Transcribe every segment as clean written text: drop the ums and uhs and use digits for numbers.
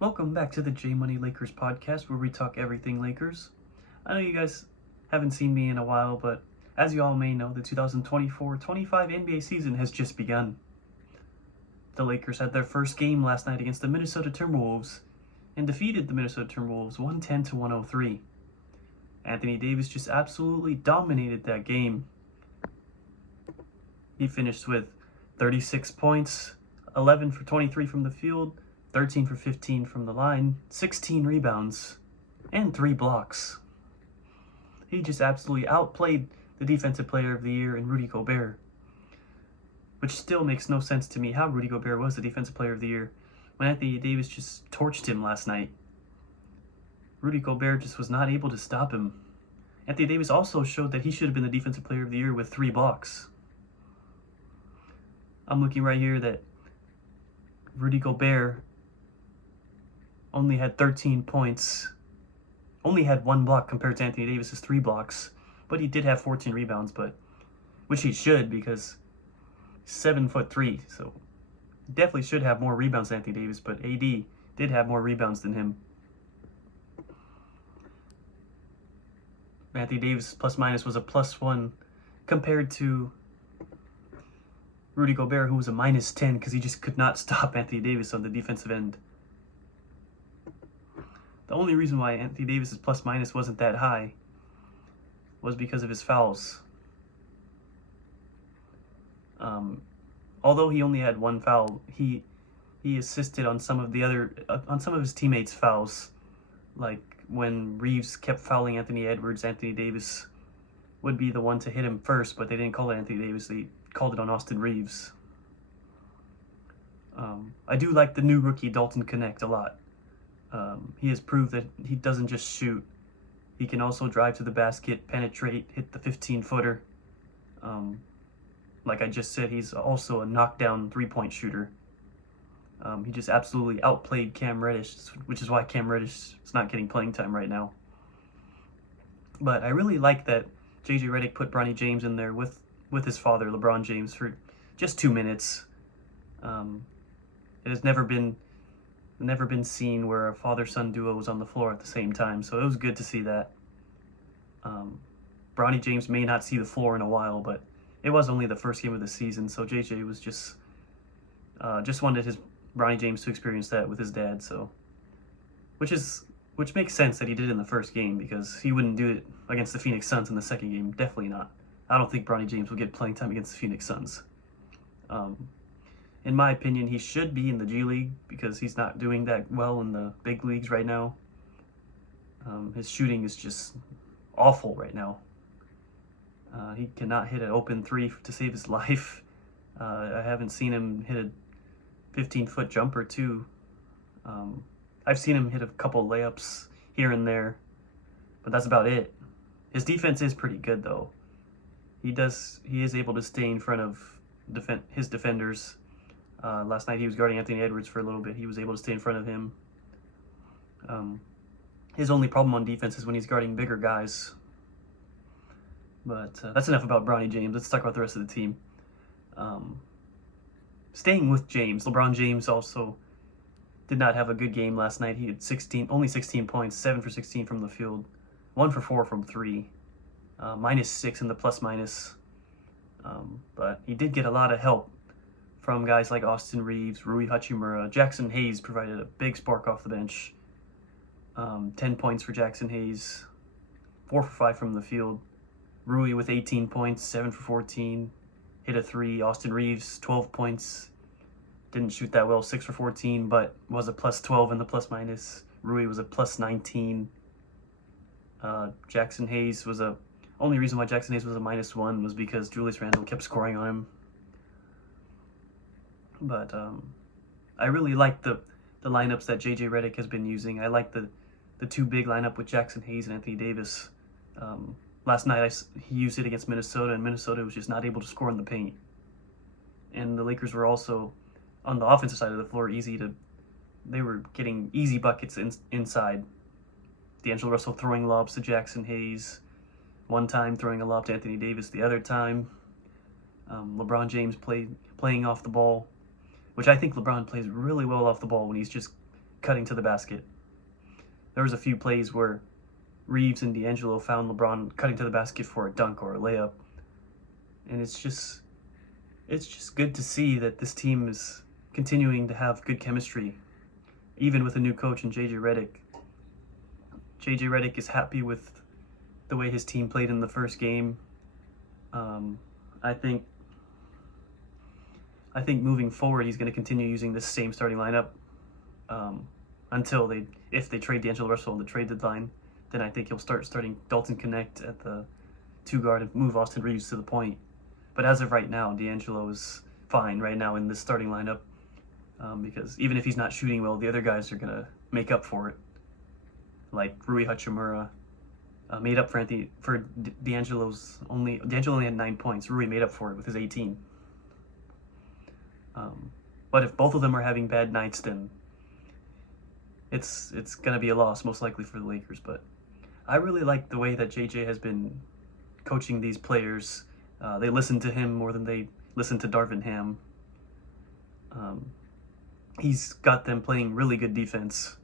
Welcome back to the J Money Lakers podcast where we talk everything Lakers. I know you guys haven't seen me in a while, but as you all may know, the 2024-25 NBA season has just begun. The Lakers had their first game last night against the Minnesota Timberwolves and defeated the Minnesota Timberwolves 110-103. Anthony Davis just absolutely dominated that game. He finished with 36 points, 11 for 23 from the field, 13 for 15 from the line, 16 rebounds, and 3 blocks. He just absolutely outplayed the Defensive Player of the Year in Rudy Gobert, which still makes no sense to me how Rudy Gobert was the Defensive Player of the Year when Anthony Davis just torched him last night. Rudy Gobert just was not able to stop him. Anthony Davis also showed that he should have been the Defensive Player of the Year with 3 blocks. I'm looking right here that Rudy Gobert only had 13 points, only had 1 block compared to Anthony Davis's 3 blocks, but he did have 14 rebounds, which he should because 7'3", so definitely should have more rebounds than Anthony Davis, but AD did have more rebounds than him. Anthony Davis plus minus was a +1 compared to Rudy Gobert, who was a -10 because he just could not stop Anthony Davis on the defensive end. The only reason why Anthony Davis's plus minus wasn't that high was because of his fouls. Although he only had 1 foul, he assisted on some of his teammates' fouls, like when Reeves kept fouling Anthony Edwards. Anthony Davis would be the one to hit him first, but they didn't call it Anthony Davis. They called it on Austin Reeves. I do like the new rookie Dalton Knecht a lot. He has proved that he doesn't just shoot. He can also drive to the basket, penetrate, hit the 15-footer. Like I just said, he's also a knockdown 3-point shooter. He just absolutely outplayed Cam Reddish, which is why Cam Reddish is not getting playing time right now. But I really like that JJ Redick put Bronny James in there with his father, LeBron James, for just 2 minutes. It has never been seen where a father-son duo was on the floor at the same time, so it was good to see that. Bronny James may not see the floor in a while, but it was only the first game of the season, so JJ was just wanted his Bronny James to experience that with his dad, so which makes sense that he did it in the first game because he wouldn't do it against the Phoenix Suns in the second game. Definitely not. I don't think Bronny James will get playing time against the Phoenix Suns. In my opinion, he should be in the G League because he's not doing that well in the big leagues right now. His shooting is just awful right now. He cannot hit an open 3 to save his life. I haven't seen him hit a 15-foot jumper too. I've seen him hit a couple layups here and there, but that's about it. His defense is pretty good though. He is able to stay in front of his defenders. Last night he was guarding Anthony Edwards for a little bit. He was able to stay in front of him. His only problem on defense is when he's guarding bigger guys. But that's enough about Bronny James. Let's talk about the rest of the team. Staying with James, LeBron James also did not have a good game last night. He had only 16 points, 7 for 16 from the field, 1 for 4 from 3, -6 in the plus-minus. But he did get a lot of help from guys like Austin Reeves, Rui Hachimura. Jackson Hayes provided a big spark off the bench. 10 points for Jackson Hayes, 4 for 5 from the field. Rui with 18 points, 7 for 14, hit a 3. Austin Reeves, 12 points, didn't shoot that well, 6 for 14, but was a +12 in the plus-minus. Rui was a +19. Jackson Hayes was only reason why Jackson Hayes was a -1 was because Julius Randle kept scoring on him. But I really like the lineups that JJ Redick has been using. I like the 2 big lineup with Jackson Hayes and Anthony Davis. Last night he used it against Minnesota, and Minnesota was just not able to score in the paint. And the Lakers were also, on the offensive side of the floor, they were getting easy buckets inside. D'Angelo Russell throwing lobs to Jackson Hayes, one time throwing a lob to Anthony Davis, the other time LeBron James playing off the ball, which I think LeBron plays really well off the ball when he's just cutting to the basket. There was a few plays where Reeves and D'Angelo found LeBron cutting to the basket for a dunk or a layup. And it's just good to see that this team is continuing to have good chemistry, even with a new coach in JJ Redick. JJ Redick is happy with the way his team played in the first game. I think moving forward, he's going to continue using this same starting lineup until if they trade D'Angelo Russell on the trade deadline. Then I think he'll start starting Dalton Knecht at the 2 guard and move Austin Reeves to the point. But as of right now, D'Angelo is fine right now in this starting lineup because even if he's not shooting well, the other guys are going to make up for it. Like Rui Hachimura made up for D'Angelo only had 9 points. Rui made up for it with his 18. But if both of them are having bad nights, then it's going to be a loss most likely for the Lakers. But I really like the way that JJ has been coaching these players. They listen to him more than they listen to Darvin Ham. He's got them playing really good defense.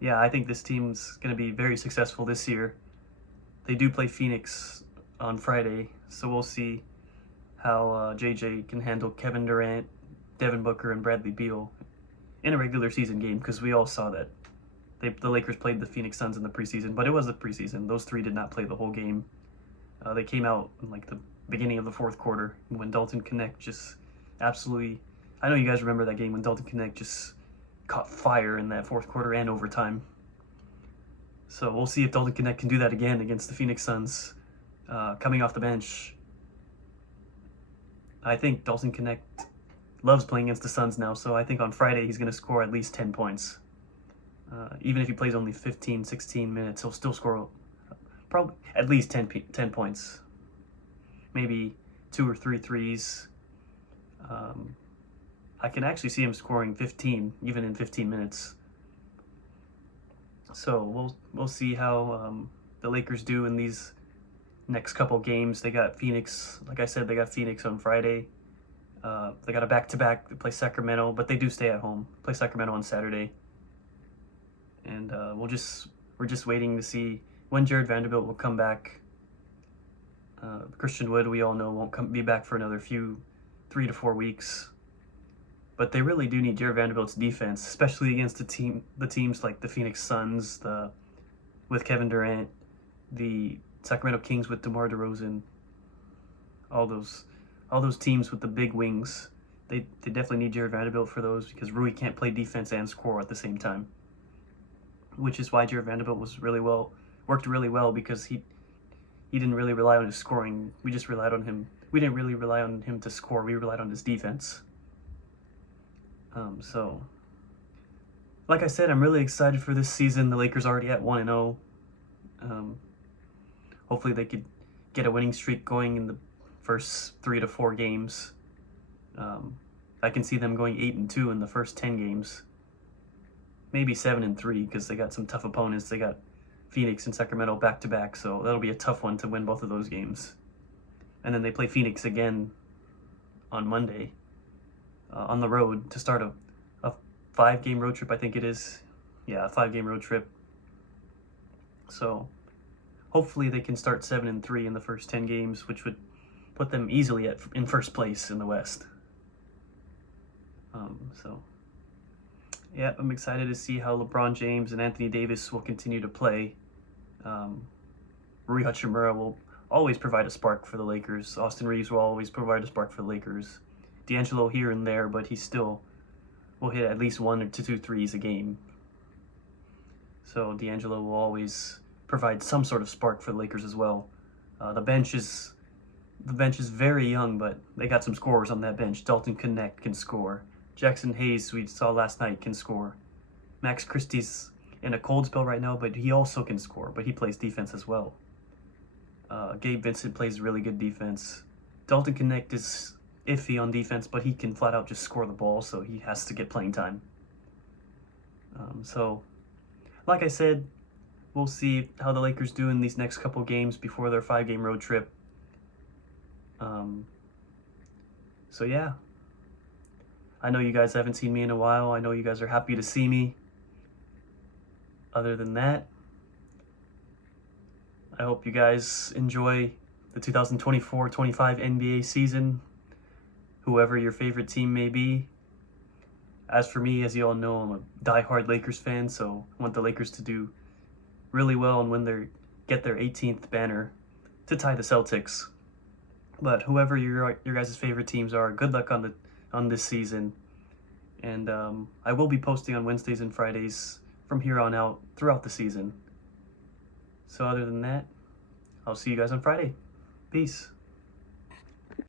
Yeah, I think this team's going to be very successful this year. They do play Phoenix on Friday, so we'll see how JJ can handle Kevin Durant, Devin Booker, and Bradley Beal in a regular season game, because we all saw that. The Lakers played the Phoenix Suns in the preseason, but it was the preseason. Those 3 did not play the whole game. They came out in like the beginning of the fourth quarter when Dalton Knecht just absolutely... I know you guys remember that game when Dalton Knecht just caught fire in that fourth quarter and overtime. So we'll see if Dalton Knecht can do that again against the Phoenix Suns coming off the bench. I think Dalton Knecht loves playing against the Suns now, so I think on Friday he's going to score at least 10 points. Even if he plays only 15, 16 minutes, he'll still score probably at least 10 points. Maybe 2 or 3 threes. I can actually see him scoring 15, even in 15 minutes. So we'll see how the Lakers do in these next couple games. They got Phoenix, like I said, they got Phoenix on Friday. They got a back-to-back. They play Sacramento, but they do stay at home. Play Sacramento on Saturday. And we're just waiting to see when Jared Vanderbilt will come back. Christian Wood, we all know, won't be back for another 3 to 4 weeks. But they really do need Jared Vanderbilt's defense, especially against the teams like the Phoenix Suns, with Kevin Durant, the Sacramento Kings with DeMar DeRozan, all those teams with the big wings. They definitely need Jared Vanderbilt for those, because Rui can't play defense and score at the same time. Which is why Jared Vanderbilt worked really well, because he didn't really rely on his scoring. We just relied on him. We didn't really rely on him to score. We relied on his defense. So, like I said, I'm really excited for this season. The Lakers are already at 1-0. Hopefully they could get a winning streak going in the first 3 to 4 games. I can see them going 8-2 in the first 10 games. Maybe 7-3, because they got some tough opponents. They got Phoenix and Sacramento back-to-back, so that'll be a tough one to win both of those games. And then they play Phoenix again on Monday on the road to start a 5-game road trip, I think it is. Yeah, a 5-game road trip. So hopefully they can start 7-3 in the first 10 games, which would put them easily in first place in the West. So yeah, I'm excited to see how LeBron James and Anthony Davis will continue to play. Rui Hachimura will always provide a spark for the Lakers. Austin Reeves will always provide a spark for the Lakers. D'Angelo here and there, but he still will hit at least 1 to 2 threes a game. So D'Angelo will always provide some sort of spark for the Lakers as well. The bench is very young, but they got some scorers on that bench. Dalton Knecht can score. Jackson Hayes, we saw last night, can score. Max Christie's in a cold spell right now, but he also can score, but he plays defense as well. Gabe Vincent plays really good defense. Dalton Knecht is iffy on defense, but he can flat out just score the ball, so he has to get playing time. So, like I said, we'll see how the Lakers do in these next couple games before their 5-game road trip. So yeah, I know you guys haven't seen me in a while. I know you guys are happy to see me. Other than that, I hope you guys enjoy the 2024-25 NBA season, whoever your favorite team may be. As for me, as you all know, I'm a diehard Lakers fan, so I want the Lakers to do really well and get their 18th banner to tie the Celtics. But whoever your guys' favorite teams are, good luck on this season. And I will be posting on Wednesdays and Fridays from here on out throughout the season. So other than that, I'll see you guys on Friday. Peace.